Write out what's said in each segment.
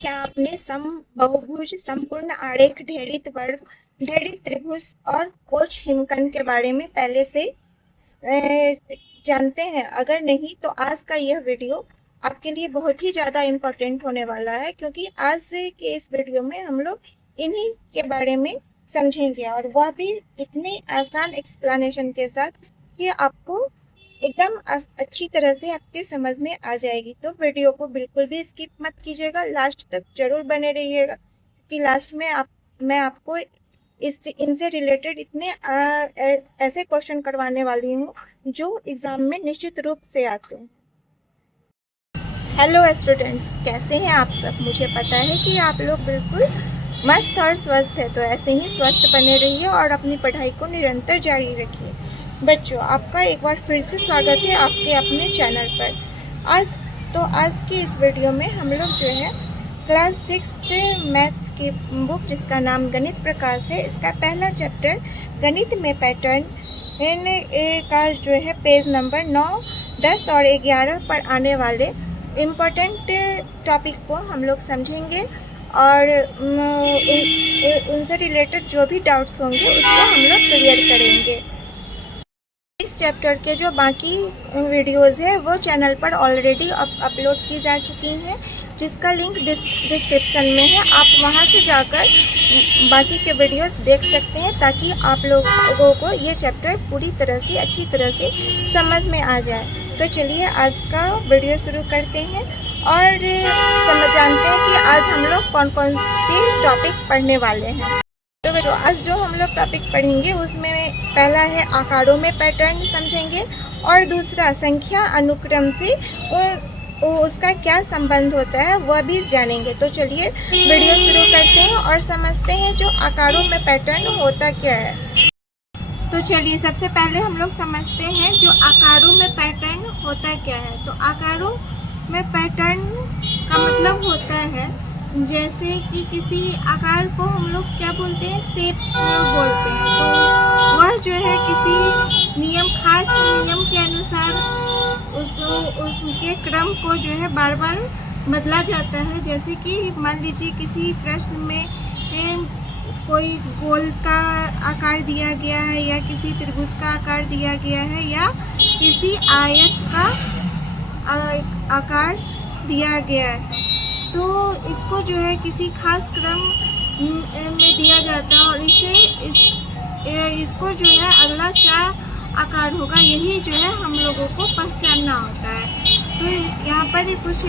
क्या आपने बहुभुज, संपूर्ण आरेख, ढेरित वर्ग, ढेरित त्रिभुज और कोच हिमकण के बारे में पहले से जानते हैं? अगर नहीं तो आज का यह वीडियो आपके लिए बहुत ही ज़्यादा इम्पोर्टेंट होने वाला है, क्योंकि आज के इस वीडियो में हम लोग इन्हीं के बारे में समझेंगे, और वह भी इतनी आसान एक्सप्लेनेशन के साथ कि आपको एकदम अच्छी तरह से आपके समझ में आ जाएगी। तो वीडियो को बिल्कुल भी स्किप मत कीजिएगा, लास्ट तक जरूर बने रहिएगा, क्योंकि लास्ट में मैं आपको इनसे रिलेटेड इतने ऐसे क्वेश्चन करवाने वाली हूँ जो एग्जाम में निश्चित रूप से आते हैं। हेलो स्टूडेंट्स, कैसे हैं आप सब? मुझे पता है कि आप लोग बिल्कुल मस्त और स्वस्थ है, तो ऐसे ही स्वस्थ बने रहिए और अपनी पढ़ाई को निरंतर जारी रखिए। बच्चों, आपका एक बार फिर से स्वागत है आपके अपने चैनल पर। आज की इस वीडियो में हम लोग जो है क्लास 6 मैथ्स की बुक, जिसका नाम गणित प्रकाश है, इसका पहला चैप्टर गणित में पैटर्न का जो है पेज नंबर 9, 10 और 11 पर आने वाले इम्पोर्टेंट टॉपिक को हम लोग समझेंगे, और उनसे रिलेटेड जो भी डाउट्स होंगे उसको हम लोग क्लियर करेंगे। इस चैप्टर के जो बाकी वीडियोस है वो चैनल पर ऑलरेडी अपलोड की जा चुकी हैं, जिसका लिंक डिस्क्रिप्शन में है। आप वहां से जाकर बाकी के वीडियोस देख सकते हैं, ताकि आप लोगों को ये चैप्टर पूरी तरह से अच्छी तरह से समझ में आ जाए। तो चलिए आज का वीडियो शुरू करते हैं और जानते हैं कि आज हम लोग कौन कौन सी टॉपिक पढ़ने वाले हैं। तो आज जो हम लोग टॉपिक पढ़ेंगे उसमें पहला है आकारों में पैटर्न समझेंगे, और दूसरा संख्या अनुक्रम से उसका क्या संबंध होता है वह भी जानेंगे। तो चलिए वीडियो शुरू करते हैं और समझते हैं जो आकारों में पैटर्न होता क्या है। तो चलिए सबसे पहले हम लोग समझते हैं जो आकारों में पैटर्न होता क्या है। तो आकारों में पैटर्न का मतलब होता है, जैसे कि किसी आकार को हम लोग क्या बोलते हैं, शेप बोलते हैं। तो वह जो है किसी खास नियम के अनुसार उसके क्रम को जो है बार बार बदला जाता है। जैसे कि मान लीजिए किसी प्रश्न में कोई गोल का आकार दिया गया है, या किसी त्रिभुज का आकार दिया गया है, या किसी आयत का आकार दिया गया है, तो इसको जो है किसी खास क्रम में दिया जाता है, और इसको जो है अगला क्या आकार होगा, यही जो है हम लोगों को पहचानना होता है। तो यहाँ पर कुछ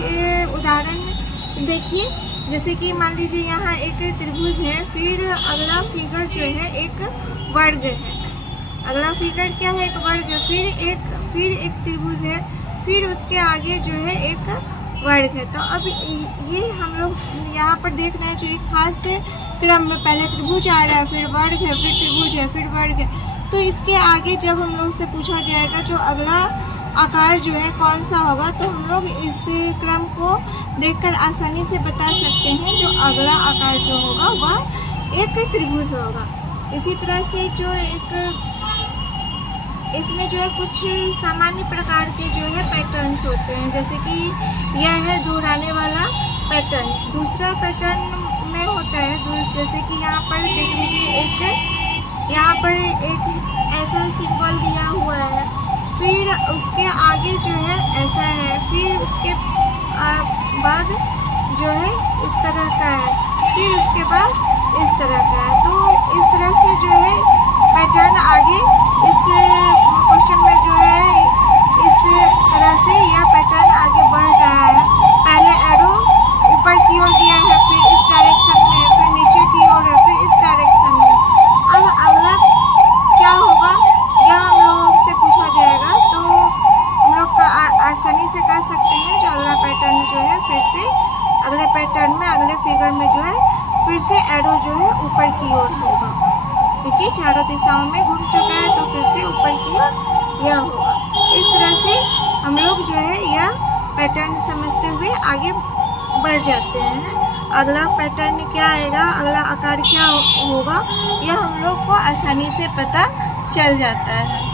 उदाहरण देखिए, जैसे कि मान लीजिए यहाँ एक त्रिभुज है, फिर अगला फिगर जो है एक वर्ग है। अगला फिगर क्या है, एक वर्ग है। फिर एक त्रिभुज है, फिर उसके आगे जो है एक वर्ग है। तो अब ये हम लोग यहाँ पर देख रहे हैं जो एक खास क्रम में पहले त्रिभुज आ रहा है, फिर वर्ग है, फिर त्रिभुज है, फिर वर्ग है। तो इसके आगे जब हम लोग से पूछा जाएगा जो अगला आकार जो है कौन सा होगा, तो हम लोग इस क्रम को देखकर आसानी से बता सकते हैं जो अगला आकार जो होगा वह एक त्रिभुज होगा। इसी तरह से जो इसमें जो है कुछ सामान्य प्रकार के जो है पैटर्न्स होते हैं, जैसे कि यह है दोहराने वाला पैटर्न। दूसरा पैटर्न में होता है जैसे कि यहाँ पर देख लीजिए, यहाँ पर एक ऐसा सिंबल दिया हुआ है, फिर उसके आगे जो है ऐसा है, फिर उसके बाद जो है इस तरह का है, फिर उसके बाद इस तरह का है। तो इस तरह से जो है पैटर्न आगे इस क्वेश्चन में जो है इस तरह से यह पैटर्न आगे बढ़ रहा है। पहले एरो ऊपर की ओर दिया है, फिर इस डायरेक्शन में, फिर नीचे की ओर है, फिर इस डायरेक्शन में। अब अगला क्या होगा यह हम लोगों से पूछा जाएगा, तो हम लोग का आसानी से कह सकते हैं जो अगला पैटर्न जो है फिर से अगले पैटर्न में, अगले फिगर में जो है फिर से एरो जो है ऊपर की ओर होगा, क्योंकि चारों दिशाओं में घूम चुका है, तो फिर से ऊपर की ओर यह होगा। इस तरह से हम लोग जो है यह पैटर्न समझते हुए आगे बढ़ जाते हैं। अगला पैटर्न क्या आएगा, अगला आकार क्या होगा, यह हम लोग को आसानी से पता चल जाता है।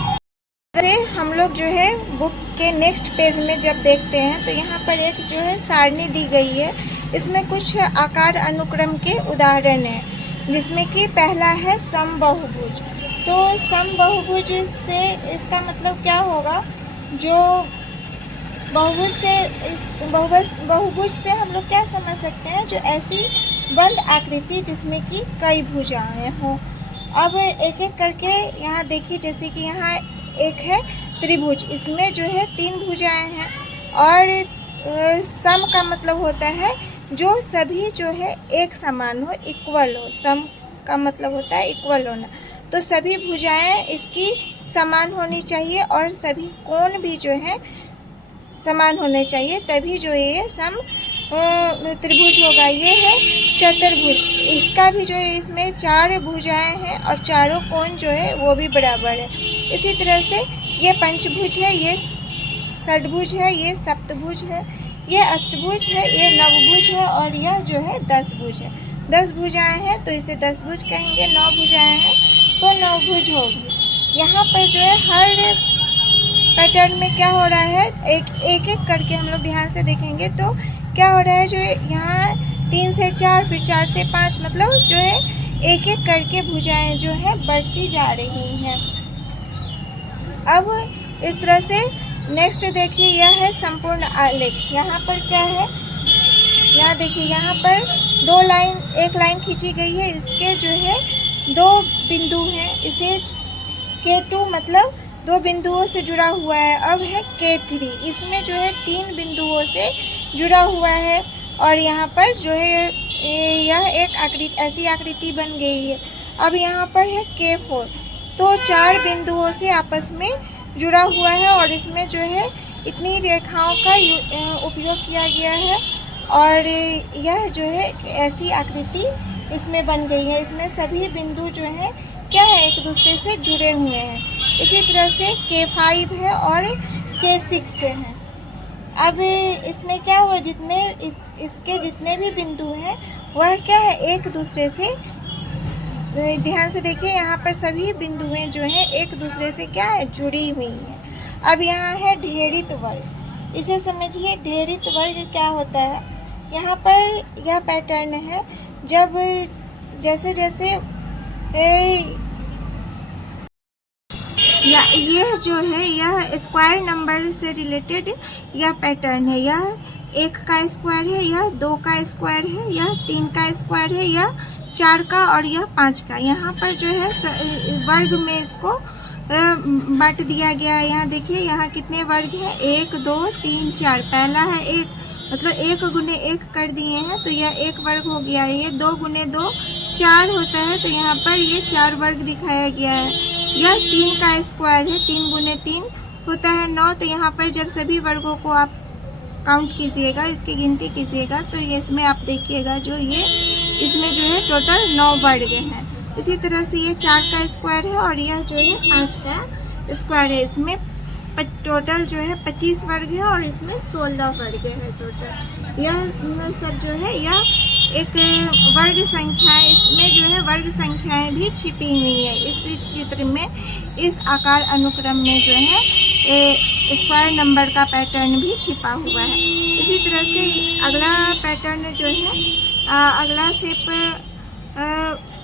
हम लोग जो है बुक के नेक्स्ट पेज में जब देखते हैं तो यहाँ पर एक जो है सारणी दी गई है इसमें कुछ आकार अनुक्रम के उदाहरण हैं, जिसमें कि पहला है समबाहुभुज। तो समबाहुभुज से इसका मतलब क्या होगा, जो बहुभुज से हम लोग क्या समझ सकते हैं, जो ऐसी बंद आकृति जिसमें कि कई भुजाएं हों। अब एक एक करके यहाँ देखिए, जैसे कि यहाँ एक है त्रिभुज, इसमें जो है 3 भुजाएं हैं। और सम का मतलब होता है जो सभी जो है एक समान हो, इक्वल हो। सम का मतलब होता है इक्वल होना। तो सभी भुजाएं इसकी समान होनी चाहिए और सभी कोण भी जो है समान होने चाहिए, तभी जो है ये सम त्रिभुज होगा। ये है चतुर्भुज, इसका भी जो है इसमें 4 भुजाएं हैं और चारों कोण जो है वो भी बराबर है। इसी तरह से ये पंचभुज है, ये षटभुज है, ये सप्तभुज है, ये अष्टभुज है, ये नवभुज है और यह जो है 10 भुज है। 10 भुजाएं हैं तो इसे 10 भुज कहेंगे। 9 भुजाएं हैं तो 9 भुज होगी। यहाँ पर जो है हर पैटर्न में क्या हो रहा है, एक एक करके हम लोग ध्यान से देखेंगे तो क्या हो रहा है, जो यहाँ 3 से 4 फिर 4 से 5, मतलब जो है एक एक करके भुजाएं जो है बढ़ती जा रही हैं। अब इस तरह से नेक्स्ट देखिए, यह है संपूर्ण आलेख। यहाँ पर क्या है, यहाँ देखिए, यहाँ पर एक लाइन खींची गई है, इसके जो है 2 बिंदु हैं। इसे K2 मतलब 2 बिंदुओं से जुड़ा हुआ है। अब है K3, इसमें जो है 3 बिंदुओं से जुड़ा हुआ है और यहाँ पर जो है यह एक ऐसी आकृति बन गई है। अब यहाँ पर है K4, तो 4 बिंदुओं से आपस में जुड़ा हुआ है और इसमें जो है इतनी रेखाओं का उपयोग किया गया है और यह जो है ऐसी आकृति इसमें बन गई है। इसमें सभी बिंदु जो है क्या है, एक दूसरे से जुड़े हुए हैं। इसी तरह से K5 है और K6 है। अब इसमें क्या हुआ, इसके जितने भी बिंदु हैं वह क्या है, एक दूसरे से, ध्यान से देखिए, यहाँ पर सभी बिंदुएं जो हैं एक दूसरे से क्या है, जुड़ी हुई हैं। अब यहाँ है ढेरित वर्ग, इसे समझिए। ढेरित वर्ग क्या होता है, यहाँ पर यह पैटर्न है, जब जैसे जैसे यह जो है यह स्क्वायर नंबर से रिलेटेड यह पैटर्न है। यह 1 का स्क्वायर है, यह 2 का स्क्वायर है, यह 3 का स्क्वायर है, यह 4 का और यह 5 का। यहाँ पर जो है वर्ग में इसको बांट दिया गया है। यहाँ देखिए, यहाँ कितने वर्ग हैं, 1 2 3 4। पहला है 1, मतलब 1 गुने 1 कर दिए हैं तो यह 1 वर्ग हो गया है। ये 2 गुने 2 4 होता है तो यहाँ पर ये 4 वर्ग दिखाया गया है। यह 3 का स्क्वायर है, 3 गुने 3 होता है 9। तो यहाँ पर जब सभी वर्गों को आप काउंट कीजिएगा, इसकी गिनती कीजिएगा, तो ये इसमें आप देखिएगा जो ये इसमें जो है टोटल 9 वर्ग हैं। इसी तरह से ये 4 का स्क्वायर है और यह जो है 5 का स्क्वायर है। इसमें टोटल जो है 25 वर्ग है और इसमें 16 वर्ग है टोटल। यह सब जो है यह एक वर्ग संख्या है, इसमें जो है वर्ग संख्याएं भी छिपी हुई है। इस चित्र में, इस आकार अनुक्रम में जो है स्क्वायर नंबर का पैटर्न भी छिपा हुआ है। इसी तरह से अगला पैटर्न जो है, अगला शेप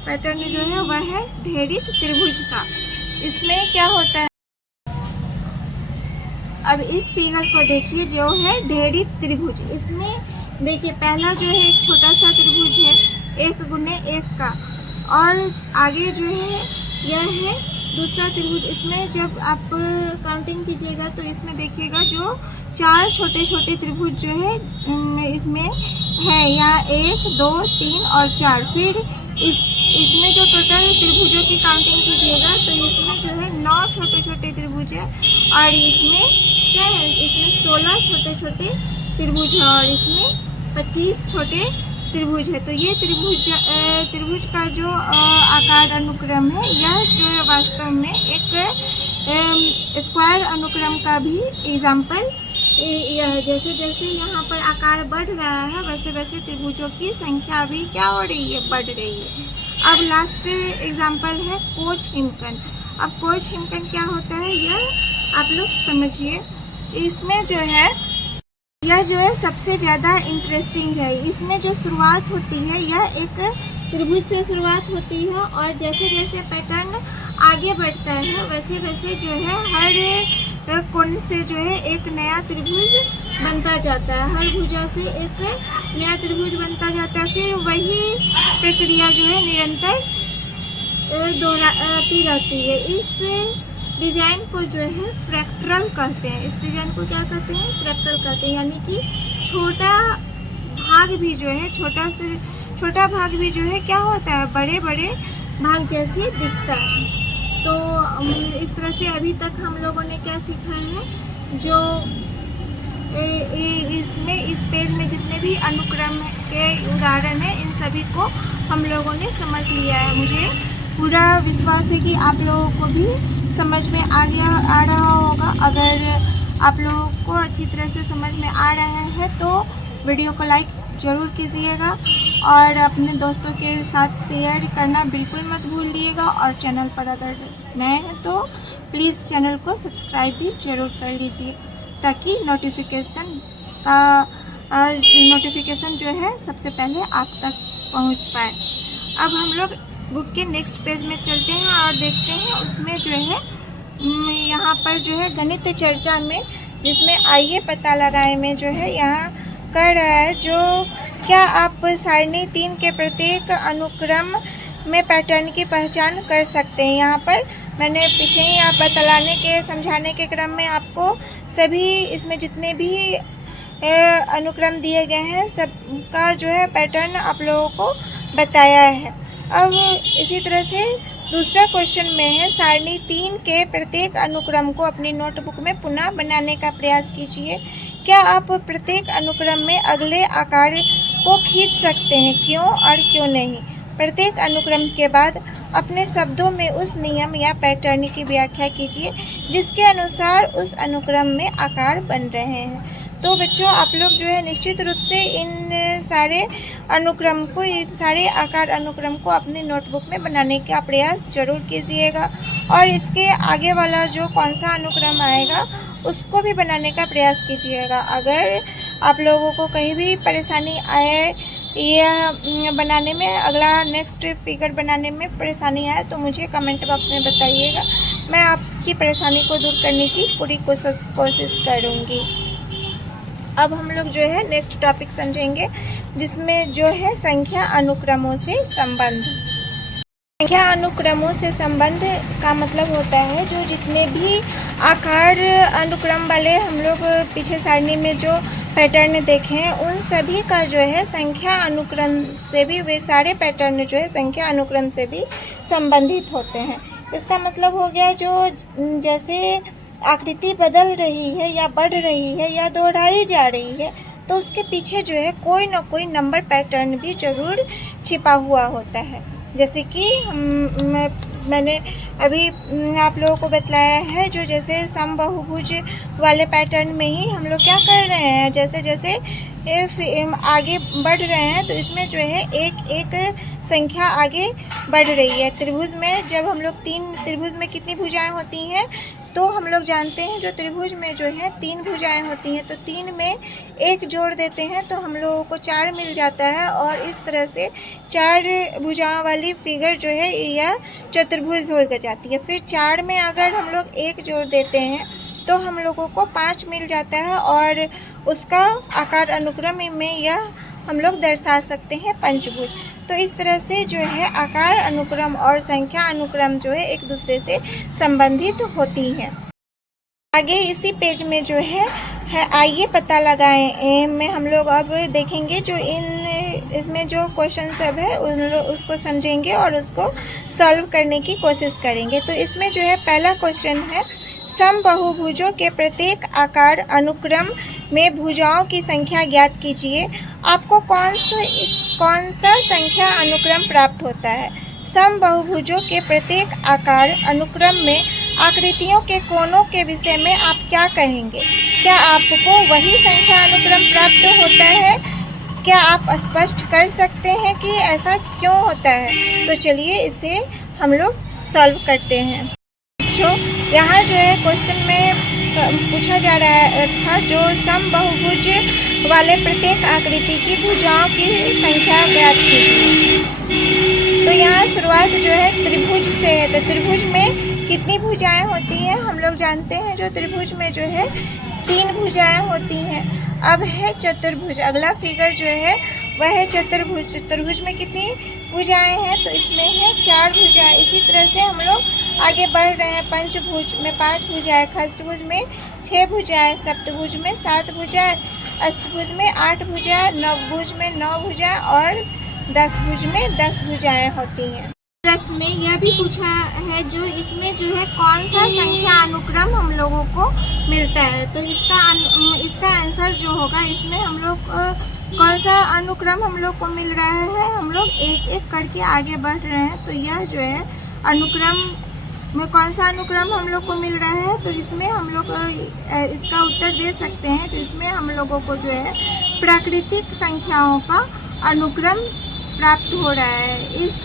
पैटर्न जो है वह है ढेरित त्रिभुज का। इसमें क्या होता है, अब इस फिगर को देखिए जो है ढेरित त्रिभुज। इसमें देखिए, पहला जो है एक छोटा सा त्रिभुज है 1 गुने 1 का, और आगे जो है यह है दूसरा त्रिभुज। इसमें जब आप काउंटिंग कीजिएगा तो इसमें देखिएगा जो 4 छोटे छोटे त्रिभुज जो है इसमें है, यहाँ 1 2 3 और 4। फिर इसमें जो टोटल त्रिभुजों की काउंटिंग कीजिएगा तो इसमें जो है 9 छोटे छोटे त्रिभुज है और इसमें क्या है, इसमें 16 छोटे छोटे त्रिभुज है और इसमें 25 छोटे त्रिभुज है। तो ये त्रिभुज का जो आकार अनुक्रम है, यह जो है वास्तव में एक स्क्वायर अनुक्रम का भी एग्जाम्पल। यह जैसे जैसे यहाँ पर आकार बढ़ रहा है वैसे वैसे त्रिभुजों की संख्या भी क्या हो रही है, बढ़ रही है। अब लास्ट एग्जाम्पल है कोच हिमकन। अब कोच हिमकन क्या होता है यह आप लोग समझिए। इसमें जो है यह जो है सबसे ज़्यादा इंटरेस्टिंग है। इसमें जो शुरुआत होती है यह एक त्रिभुज से शुरुआत होती है और जैसे जैसे पैटर्न आगे बढ़ता है वैसे वैसे जो है हर कोण से जो है एक नया त्रिभुज बनता जाता है, हर भुजा से एक नया त्रिभुज बनता जाता है। फिर वही प्रक्रिया जो है निरंतर दोहराती रहती है। इस डिज़ाइन को जो है फ्रैक्टल कहते हैं। इस डिज़ाइन को क्या कहते हैं? फ्रैक्टल कहते हैं। यानी कि छोटा भाग भी जो है छोटा भाग भी जो है क्या होता है, बड़े बड़े भाग जैसे दिखता है। तो इस तरह से अभी तक हम लोगों ने क्या सीखा है, जो इसमें इस पेज में जितने भी अनुक्रम के उदाहरण हैं इन सभी को हम लोगों ने समझ लिया है। मुझे पूरा विश्वास है कि आप लोगों को भी समझ में आ रहा होगा। अगर आप लोगों को अच्छी तरह से समझ में आ रहा है तो वीडियो को लाइक ज़रूर कीजिएगा और अपने दोस्तों के साथ शेयर करना बिल्कुल मत भूलिएगा। और चैनल पर अगर नए हैं तो प्लीज़ चैनल को सब्सक्राइब भी ज़रूर कर लीजिए ताकि नोटिफिकेशन जो है सबसे पहले आप तक पहुंच पाए। अब हम लोग बुक के नेक्स्ट पेज में चलते हैं और देखते हैं उसमें जो है यहाँ पर जो है गणित चर्चा में, जिसमें आइए पता लगाए में जो है यहाँ कर रहा है, जो क्या आप सारणी 3 के प्रत्येक अनुक्रम में पैटर्न की पहचान कर सकते हैं। यहाँ पर मैंने पीछे ही आप बतलाने के समझाने के क्रम में आपको सभी इसमें जितने भी अनुक्रम दिए गए हैं सबका जो है पैटर्न आप लोगों को बताया है। अब इसी तरह से दूसरा क्वेश्चन में है, सारणी 3 के प्रत्येक अनुक्रम को अपनी नोटबुक में पुनः बनाने का प्रयास कीजिए। क्या आप प्रत्येक अनुक्रम में अगले आकार को खींच सकते हैं, क्यों और क्यों नहीं? प्रत्येक अनुक्रम के बाद अपने शब्दों में उस नियम या पैटर्न की व्याख्या कीजिए जिसके अनुसार उस अनुक्रम में आकार बन रहे हैं। तो बच्चों आप लोग जो है निश्चित रूप से इन सारे आकार अनुक्रम को अपनी नोटबुक में बनाने का प्रयास जरूर कीजिएगा और इसके आगे वाला जो कौन सा अनुक्रम आएगा उसको भी बनाने का प्रयास कीजिएगा। अगर आप लोगों को कहीं भी परेशानी आए यह बनाने में, अगला नेक्स्ट फिगर बनाने में परेशानी आए तो मुझे कमेंट बॉक्स में बताइएगा। मैं आपकी परेशानी को दूर करने की पूरी कोशिश करूँगी। अब हम लोग जो है नेक्स्ट टॉपिक समझेंगे जिसमें जो है संख्या अनुक्रमों से संबंध। संख्या अनुक्रमों से संबंध का मतलब होता है जो जितने भी आकार अनुक्रम वाले हम लोग पीछे सारणी में जो पैटर्न देखे हैं उन सभी का जो है संख्या अनुक्रम से भी, वे सारे पैटर्न जो है संख्या अनुक्रम से भी संबंधित होते हैं। इसका मतलब हो गया जो जैसे आकृति बदल रही है या बढ़ रही है या दोहराई जा रही है तो उसके पीछे जो है कोई ना कोई नंबर पैटर्न भी ज़रूर छिपा हुआ होता है। जैसे कि मैंने अभी आप लोगों को बतलाया है, जो जैसे समबाहुभुज वाले पैटर्न में ही हम लोग क्या कर रहे हैं, जैसे जैसे आगे बढ़ रहे हैं तो इसमें जो है एक एक संख्या आगे बढ़ रही है। त्रिभुज में जब हम लोग त्रिभुज में कितनी भुजाएं होती हैं तो हम लोग जानते हैं जो त्रिभुज में जो है 3 भुजाएं होती हैं तो 3 में 1 जोड़ देते हैं तो हम लोगों को 4 मिल जाता है और इस तरह से 4 भुजाओं वाली फिगर जो है यह चतुर्भुज हो जाती है। फिर 4 में अगर हम लोग 1 जोड़ देते हैं तो हम लोगों को 5 मिल जाता है और उसका आकार अनुक्रम में यह हम लोग दर्शा सकते हैं पंचभुज। तो इस तरह से जो है आकार अनुक्रम और संख्या अनुक्रम जो है एक दूसरे से संबंधित होती हैं। आगे इसी पेज में जो है आइए पता लगाएं में हम लोग अब देखेंगे जो इसमें जो क्वेश्चन सब है उसको समझेंगे और उसको सॉल्व करने की कोशिश करेंगे। तो इसमें जो है पहला क्वेश्चन है, समबाहुभुजों के प्रत्येक आकार अनुक्रम में भुजाओं की संख्या ज्ञात कीजिए। आपको कौन सा संख्या अनुक्रम प्राप्त होता है? समबाहुभुजों के प्रत्येक आकार अनुक्रम में आकृतियों के कोणों के विषय में आप क्या कहेंगे? क्या आपको वही संख्या अनुक्रम प्राप्त होता है? क्या आप स्पष्ट कर सकते हैं कि ऐसा क्यों होता है? तो चलिए इसे हम लोग सॉल्व करते हैं। जो यहाँ जो है क्वेश्चन में पूछा जा रहा था जो समबाहुभुज वाले प्रत्येक आकृति की भुजाओं की संख्या ज्ञात कीजिए। तो यहाँ शुरुआत जो है त्रिभुज से है। तो त्रिभुज में कितनी भुजाएं होती हैं? हम लोग जानते हैं जो त्रिभुज में जो है 3 भुजाएं होती हैं। अब है चतुर्भुज। अगला फिगर जो है वह है चतुर्भुज। चतुर्भुज में कितनी भुजाएं हैं? तो इसमें है 4 भुजाएं। इसी तरह से हम लोग आगे बढ़ रहे हैं। पंचभुज में 5 भुजाएं, खष्टभुज में 6 भुजाएं, सप्तभुज में 7 भुजाएं, अष्टभुज में 8 भुजाएं, नवभुज में 9 भुजाएं और 10 भुज में 10 भुजाएं होती हैं। प्रश्न में यह भी पूछा है जो इसमें जो है कौन सा संख्या अनुक्रम हम लोगों को मिलता है। तो इसका आंसर जो होगा, इसमें हम लोग कौन सा अनुक्रम हम लोग को मिल रहा है, हम लोग एक एक करके आगे बढ़ रहे हैं। तो यह जो है अनुक्रम में कौन सा अनुक्रम हम लोग को मिल रहा है, तो इसमें हम लोग इसका उत्तर दे सकते हैं। जो इसमें हम लोगों को जो है प्राकृतिक संख्याओं का अनुक्रम प्राप्त हो रहा है। इस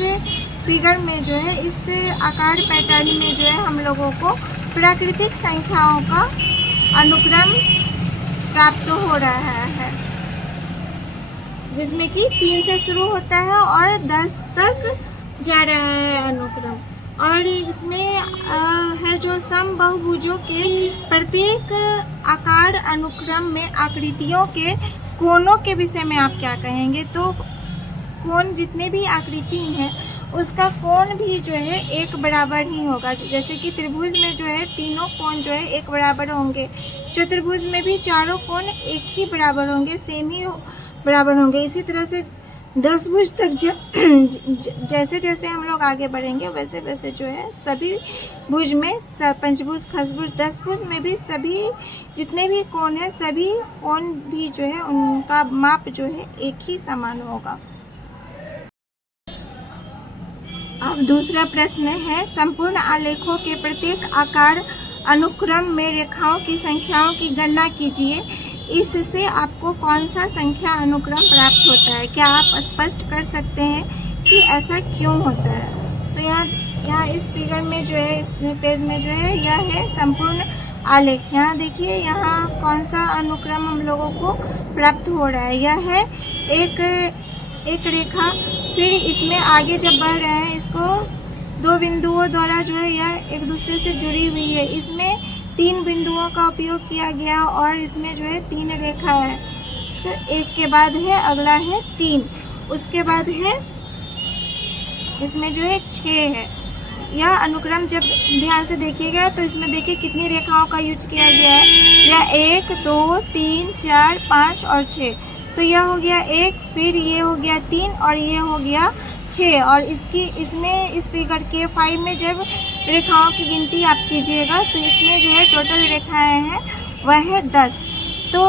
फिगर में जो है, इस आकार पैटर्न में जो है हम लोगों को प्राकृतिक संख्याओं का अनुक्रम प्राप्त हो रहा है, जिसमें कि 3 से शुरू होता है और 10 तक जा रहा है अनुक्रम। और इसमें है जो समबाहुभुजों के प्रत्येक आकार अनुक्रम में आकृतियों के कोणों के विषय में आप क्या कहेंगे। तो कोण, जितने भी आकृति हैं उसका कोण भी जो है एक बराबर ही होगा। जैसे कि त्रिभुज में जो है तीनों कोण जो है एक बराबर होंगे, चतुर्भुज में भी चारों कोण एक ही बराबर होंगे, सेम ही बराबर होंगे। इसी तरह से 10 भुज तक जैसे जैसे हम लोग आगे बढ़ेंगे वैसे वैसे जो है सभी भुज में, पंचभुज, खष्टभुज, 10 भुज में भी सभी जितने भी कोण हैं, सभी कोण भी जो है उनका माप जो है एक ही समान होगा। अब दूसरा प्रश्न है, संपूर्ण आलेखों के प्रत्येक आकार अनुक्रम में रेखाओं की संख्याओं की गणना कीजिए। इससे आपको कौन सा संख्या अनुक्रम प्राप्त होता है? क्या आप स्पष्ट कर सकते हैं कि ऐसा क्यों होता है? तो यहाँ इस फिगर में जो है, इस पेज में जो है, यह है संपूर्ण आलेख। यहाँ देखिए, यहाँ कौन सा अनुक्रम हम लोगों को प्राप्त हो रहा है। यह है एक रेखा। फिर इसमें आगे जब बढ़ रहे हैं, इसको 2 बिंदुओं द्वारा जो है यह एक दूसरे से जुड़ी हुई है। इसमें 3 बिंदुओं का उपयोग किया गया और इसमें जो है 3 रेखा है। इसको एक के बाद है, अगला है 3, उसके बाद है इसमें जो है 6 है। यह अनुक्रम जब ध्यान से देखिएगा तो इसमें देखिए कितनी रेखाओं का यूज किया गया है। यह 1, 2, 3, 4, 5 और 6। तो यह हो गया 1, फिर ये हो गया 3 और ये हो गया 6। और इसमें इस फिगर के 5 में जब रेखाओं की गिनती आप कीजिएगा तो इसमें जो है टोटल रेखाएं हैं वह है 10। तो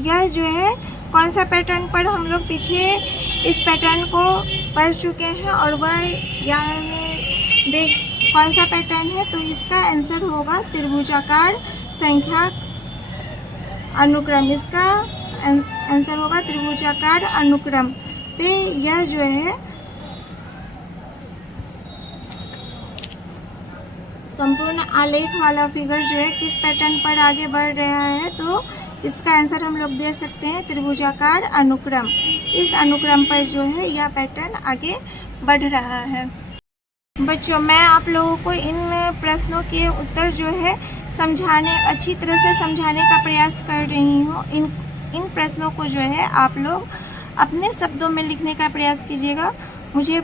यह जो है कौन सा पैटर्न पर हम लोग पीछे इस पैटर्न को पढ़ चुके हैं और वह यहाँ देख कौन सा पैटर्न है। तो इसका आंसर होगा त्रिभुजाकार संख्या अनुक्रम। इसका आंसर होगा त्रिभुजाकार अनुक्रम पे यह जो है संपूर्ण आलेख वाला फिगर जो है किस पैटर्न पर आगे बढ़ रहा है। तो इसका आंसर हम लोग दे सकते हैं त्रिभुजाकार अनुक्रम। इस अनुक्रम पर जो है यह पैटर्न आगे बढ़ रहा है। बच्चों, मैं आप लोगों को इन प्रश्नों के उत्तर जो है अच्छी तरह से समझाने का प्रयास कर रही हूँ। इन प्रश्नों को जो है आप लोग अपने शब्दों में लिखने का प्रयास कीजिएगा। मुझे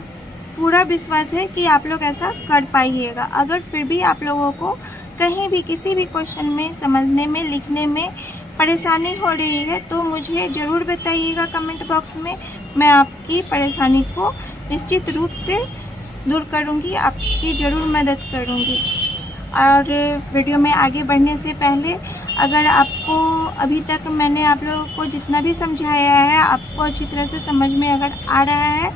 पूरा विश्वास है कि आप लोग ऐसा कर पाइएगा। अगर फिर भी आप लोगों को कहीं भी किसी भी क्वेश्चन में समझने में, लिखने में परेशानी हो रही है तो मुझे ज़रूर बताइएगा कमेंट बॉक्स में। मैं आपकी परेशानी को निश्चित रूप से दूर करूंगी, आपकी ज़रूर मदद करूंगी। और वीडियो में आगे बढ़ने से पहले अगर आपको अभी तक मैंने आप लोगों को जितना भी समझाया है आपको अच्छी तरह से समझ में अगर आ रहा है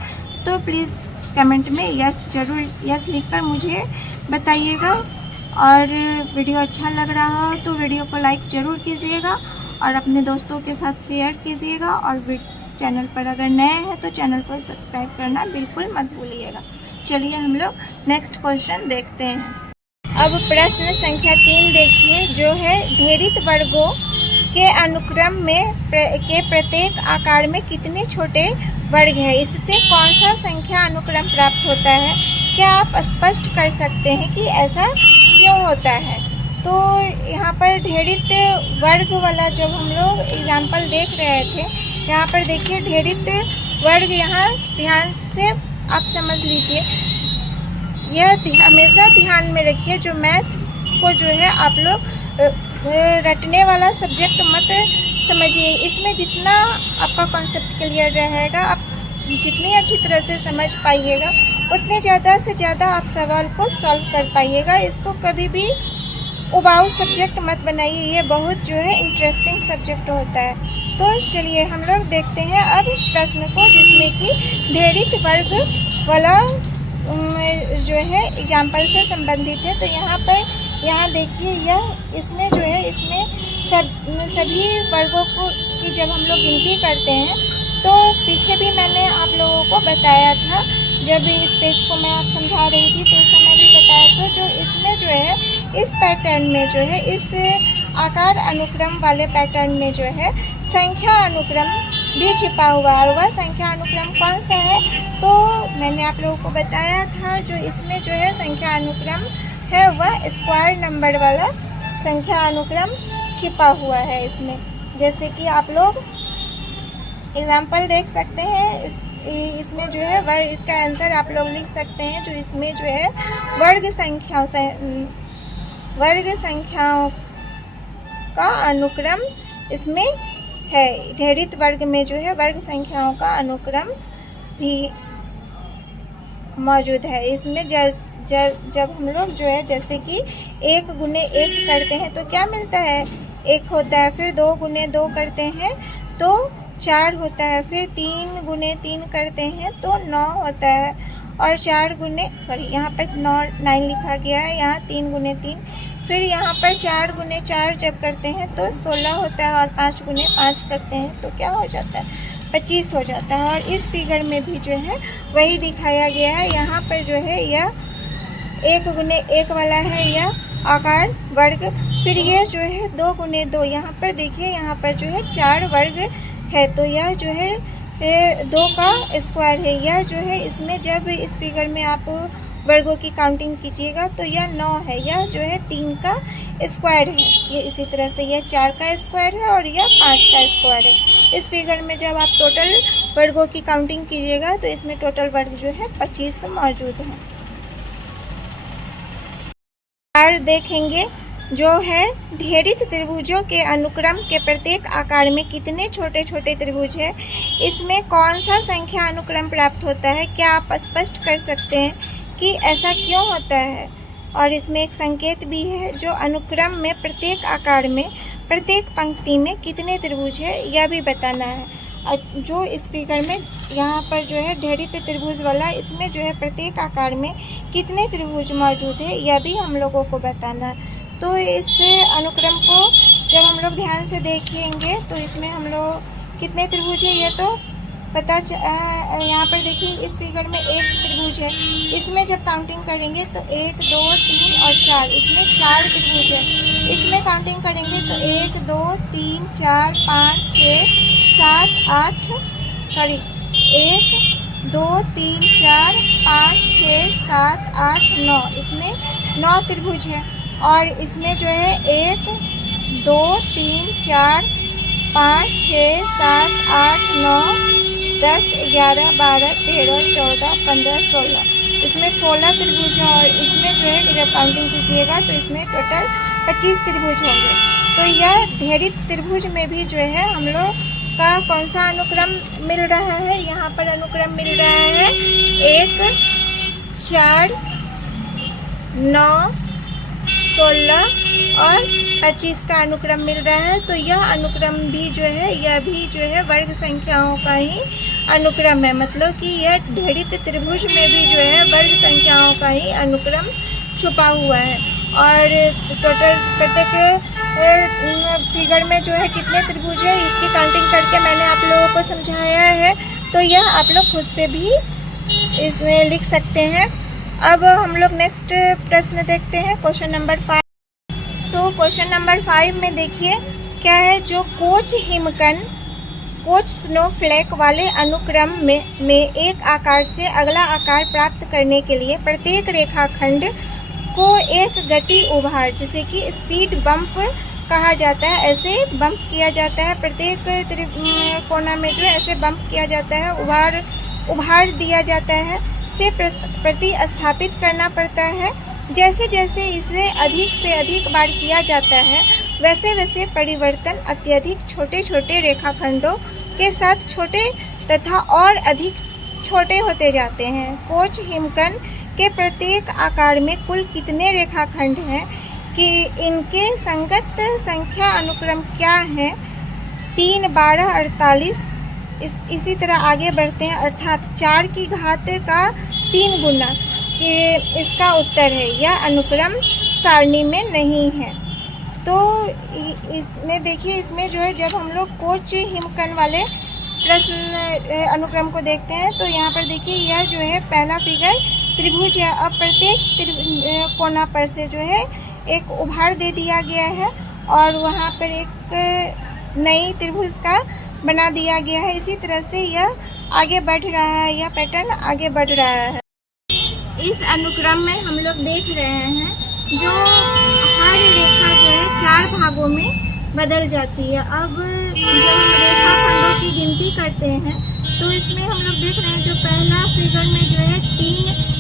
तो प्लीज़ कमेंट में यस लिखकर मुझे बताइएगा। और वीडियो अच्छा लग रहा हो तो वीडियो को लाइक ज़रूर कीजिएगा और अपने दोस्तों के साथ शेयर कीजिएगा। और चैनल पर अगर नए हैं तो चैनल को सब्सक्राइब करना बिल्कुल मत भूलिएगा। चलिए हम लोग नेक्स्ट क्वेश्चन देखते हैं। अब प्रश्न संख्या 3 देखिए, जो है ढेरित वर्गों के अनुक्रम में के प्रत्येक आकार में कितने छोटे वर्ग हैं, इससे कौन सा संख्या अनुक्रम प्राप्त होता है? क्या आप स्पष्ट कर सकते हैं कि ऐसा क्यों होता है? तो यहाँ पर ढेरित वर्ग वाला जब हम लोग एग्जाम्पल देख रहे थे, यहाँ पर देखिए ढेरित वर्ग, यहाँ ध्यान से आप समझ लीजिए, यह हमेशा ध्यान में रखिए। जो मैथ को जो है आप लोग रटने वाला सब्जेक्ट मत समझिए, इसमें जितना आपका कॉन्सेप्ट क्लियर रहेगा, आप जितनी अच्छी तरह से समझ पाइएगा, उतने ज़्यादा से ज़्यादा आप सवाल को सॉल्व कर पाइएगा। इसको कभी भी उबाऊ सब्जेक्ट मत बनाइए, ये बहुत जो है इंटरेस्टिंग सब्जेक्ट होता है। तो चलिए हम लोग देखते हैं अब प्रश्न को, जिसमें कि ढेरित वर्ग वाला जो है एग्जाम्पल से संबंधित है। तो यहाँ देखिए, यह इसमें जो है, इसमें सभी वर्गों की जब हम लोग गिनती करते हैं, तो पीछे भी मैंने आप लोगों को बताया था, जब इस पेज को मैं आप समझा रही थी तो उस समय भी बताया था। जो इसमें जो है, इस पैटर्न में जो है, इस आकार अनुक्रम वाले पैटर्न में जो है संख्या अनुक्रम भी छिपा हुआ है। और वह संख्या अनुक्रम कौन सा है? तो मैंने आप लोगों को बताया था, जो इसमें जो है संख्या अनुक्रम है, वह स्क्वायर नंबर वाला संख्या अनुक्रम छिपा हुआ है इसमें। जैसे कि आप लोग एग्जाम्पल देख सकते हैं, इसमें जो है वर्ग, इसका आंसर आप लोग लिख सकते हैं। जो इसमें जो है वर्ग संख्याओं का अनुक्रम इसमें है। ढेरित वर्ग में जो है वर्ग संख्याओं का अनुक्रम भी मौजूद है इसमें। जब हम लोग जो है, जैसे कि 1 गुने 1 करते हैं तो क्या मिलता है? 1 होता है। फिर 2 गुने 2 करते हैं तो 4 होता है। फिर 3 गुने 3 करते हैं तो 9 होता है। और 4 गुने, यहाँ पर 9 लिखा गया है, यहाँ 3 गुने 3। फिर यहाँ पर 4 गुने 4 जब करते हैं तो 16 होता है। और 5 गुने 5 करते हैं तो क्या हो जाता है? 25 हो जाता है। और इस फिगर में भी जो है वही दिखाया गया है। यहाँ पर जो है यह 1 गुने 1 वाला है, यह आकार वर्ग। फिर ये जो है 2 गुने 2, यहाँ पर देखिए, यहाँ पर जो है 4 वर्ग है, तो यह जो है 2 का स्क्वायर है। यह जो है, इसमें जब इस फिगर में आप वर्गों की काउंटिंग कीजिएगा तो यह 9 है। यह जो है 3 का स्क्वायर है। ये इसी तरह से यह 4 का स्क्वायर है और यह 5 का स्क्वायर है। इस फिगर में जब आप टोटल वर्गों की काउंटिंग कीजिएगा तो इसमें टोटल वर्ग जो है 25 मौजूद हैं। और देखेंगे, जो है ढेरित त्रिभुजों के अनुक्रम के प्रत्येक आकार में कितने छोटे छोटे त्रिभुज है, इसमें कौन सा संख्या अनुक्रम प्राप्त होता है? क्या आप स्पष्ट कर सकते हैं कि ऐसा क्यों होता है? और इसमें एक संकेत भी है, जो अनुक्रम में प्रत्येक आकार में प्रत्येक पंक्ति में कितने त्रिभुज है, यह भी बताना है। और जो इस फिगर में यहाँ पर जो है ढेरित त्रिभुज वाला, इसमें जो है प्रत्येक आकार में कितने त्रिभुज मौजूद है, यह भी हम लोगों को बताना है। तो इस अनुक्रम को जब हम लोग ध्यान से देखेंगे तो इसमें हम लोग कितने त्रिभुज है ये तो पता यहाँ पर देखिए, इस फिगर में 1 त्रिभुज है। इसमें जब काउंटिंग करेंगे तो 1 2 3 और 4, इसमें 4 त्रिभुज है। इसमें काउंटिंग करेंगे तो 1 2 3 4 5 6 7 8 1 2 3 4 5 6 7 8 9, इसमें 9 त्रिभुज है। और इसमें जो है 1 2 3 4 5 6 7 8 9 10 11 12 13 14 15 16, इसमें 16 त्रिभुज है। और इसमें जो है जब काउंटिंग कीजिएगा तो इसमें टोटल 25 त्रिभुज होंगे। तो यह ढेरित त्रिभुज में भी जो है हम लोग का कौन सा अनुक्रम मिल रहा है? यहाँ पर अनुक्रम मिल रहा है 1 4 9 16 और 25 का अनुक्रम मिल रहा है। तो यह अनुक्रम भी जो है, यह भी जो है वर्ग संख्याओं का ही अनुक्रम है। मतलब कि यह ढेरित त्रिभुज में भी जो है वर्ग संख्याओं का ही अनुक्रम छुपा हुआ है। और टोटल प्रत्येक फिगर में जो है कितने त्रिभुज है, इसकी काउंटिंग करके मैंने आप लोगों को समझाया है। तो यह आप लोग खुद से भी इसमें लिख सकते हैं। अब हम लोग नेक्स्ट प्रश्न देखते हैं, क्वेश्चन नंबर 5। तो क्वेश्चन नंबर 5 में देखिए क्या है, जो कोच हिमकण कोच स्नोफ्लेक वाले अनुक्रम में एक आकार से अगला आकार प्राप्त करने के लिए प्रत्येक रेखाखंड को एक गति उभार, जिसे कि स्पीड बम्प कहा जाता है, ऐसे बम्प किया जाता है। प्रत्येक कोना में जो है ऐसे बम्प किया जाता है, उभार दिया जाता है, से प्रतिस्थापित करना पड़ता है। जैसे जैसे इसे अधिक से अधिक बार किया जाता है, वैसे वैसे परिवर्तन अत्यधिक छोटे छोटे रेखाखंडों के साथ छोटे तथा और अधिक छोटे होते जाते हैं। कोच हिमकण के प्रत्येक आकार में कुल कितने रेखाखंड हैं कि इनके संगत संख्या अनुक्रम क्या है? 3, 12, 48। इसी तरह आगे बढ़ते हैं, अर्थात 4 की घात का 3 गुना कि इसका उत्तर है। यह अनुक्रम सारणी में नहीं है। तो इसमें देखिए, इसमें जो है जब हम लोग कोच हिमकण वाले प्रश्न अनुक्रम को देखते हैं तो यहाँ पर देखिए यह जो है पहला फिगर त्रिभुज है। अब प्रत्येक कोना पर से जो है एक उभार दे दिया गया है और वहाँ पर एक नई त्रिभुज का बना दिया गया है। इसी तरह से यह आगे बढ़ रहा है, यह पैटर्न आगे बढ़ रहा है। इस अनुक्रम में हम लोग देख रहे हैं जो हर रेखा जो है 4 भागों में बदल जाती है। अब जब हम रेखाखंडों की गिनती करते हैं तो इसमें हम लोग देख रहे हैं जो पहला फिगर में जो है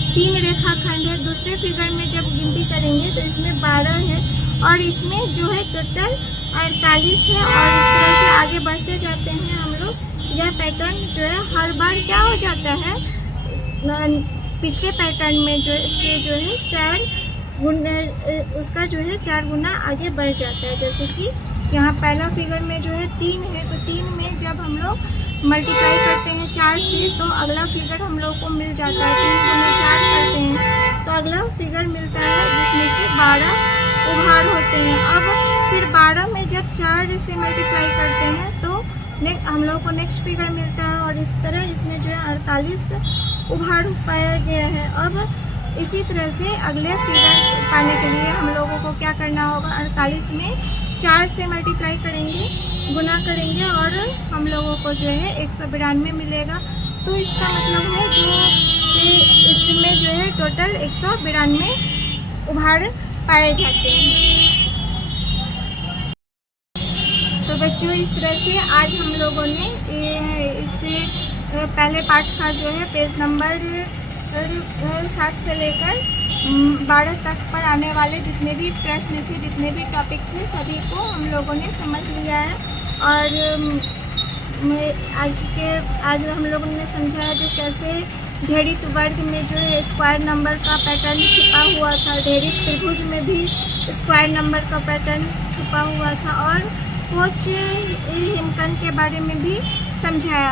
तीन रेखाखंड है, दूसरे फिगर में जब गिनती करेंगे तो इसमें 12 है और इसमें जो है टोटल 48 है। और इस तरह से आगे बढ़ते जाते हैं हम लोग। यह पैटर्न जो है हर बार क्या हो जाता है, पिछले पैटर्न में जो है 4 गुना, उसका जो है 4 गुना आगे बढ़ जाता है। जैसे कि यहाँ पहला फिगर में जो है 3 है, तो 3 में जब हम लोग मल्टीप्लाई करते हैं 4 से तो अगला फिगर हम लोग को मिल जाता है। 3 गुना 4 करते हैं तो अगला फिगर मिलता है जिसमें कि 12 उभार होते हैं। अब फिर 12 में जब 4 से मल्टीप्लाई करते हैं तो हम लोग को नेक्स्ट फिगर मिलता है और इस तरह इसमें जो है 48 उभार पाया गया है। अब इसी तरह से अगले फिगर पाने के लिए हम लोगों को क्या करना होगा, 48 में 4 से मल्टीप्लाई करेंगे, गुना करेंगे और हम लोगों को जो है 192 मिलेगा। तो इसका मतलब है जो इसमें जो है टोटल 192 उभार पाए जाते हैं। तो बच्चों इस तरह से आज हम लोगों ने इससे पहले पार्ट का जो है पेज नंबर 7 से लेकर 12 तक पर आने वाले जितने भी प्रश्न थे, जितने भी टॉपिक थे, सभी को हम लोगों ने समझ लिया है। और आज हम लोगों ने समझाया जो कैसे ढेरित वर्ग में जो है स्क्वायर नंबर का पैटर्न छुपा हुआ था, ढेरित त्रिभुज में भी स्क्वायर नंबर का पैटर्न छुपा हुआ था और कोच हिमकण के बारे में भी समझाया।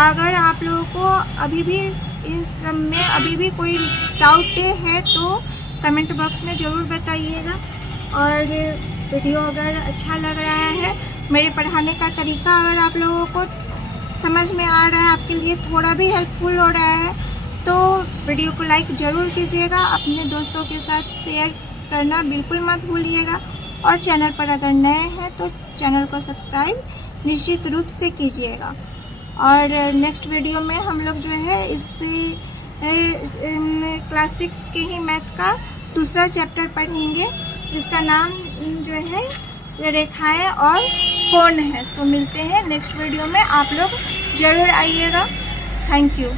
अगर आप लोगों को अभी भी इस सब में अभी भी कोई डाउट है तो कमेंट बॉक्स में ज़रूर बताइएगा। और वीडियो अगर अच्छा लग रहा है, मेरे पढ़ाने का तरीका अगर आप लोगों को समझ में आ रहा है, आपके लिए थोड़ा भी हेल्पफुल हो रहा है, तो वीडियो को लाइक ज़रूर कीजिएगा। अपने दोस्तों के साथ शेयर करना बिल्कुल मत भूलिएगा। और चैनल पर अगर नए हैं तो चैनल को सब्सक्राइब निश्चित रूप से कीजिएगा। और नेक्स्ट वीडियो में हम लोग जो है इससे क्लास 6 के ही मैथ का दूसरा चैप्टर पढ़ेंगे जिसका नाम जो है रेखाएं और कोण है। तो मिलते हैं नेक्स्ट वीडियो में, आप लोग ज़रूर आइएगा। Thank you.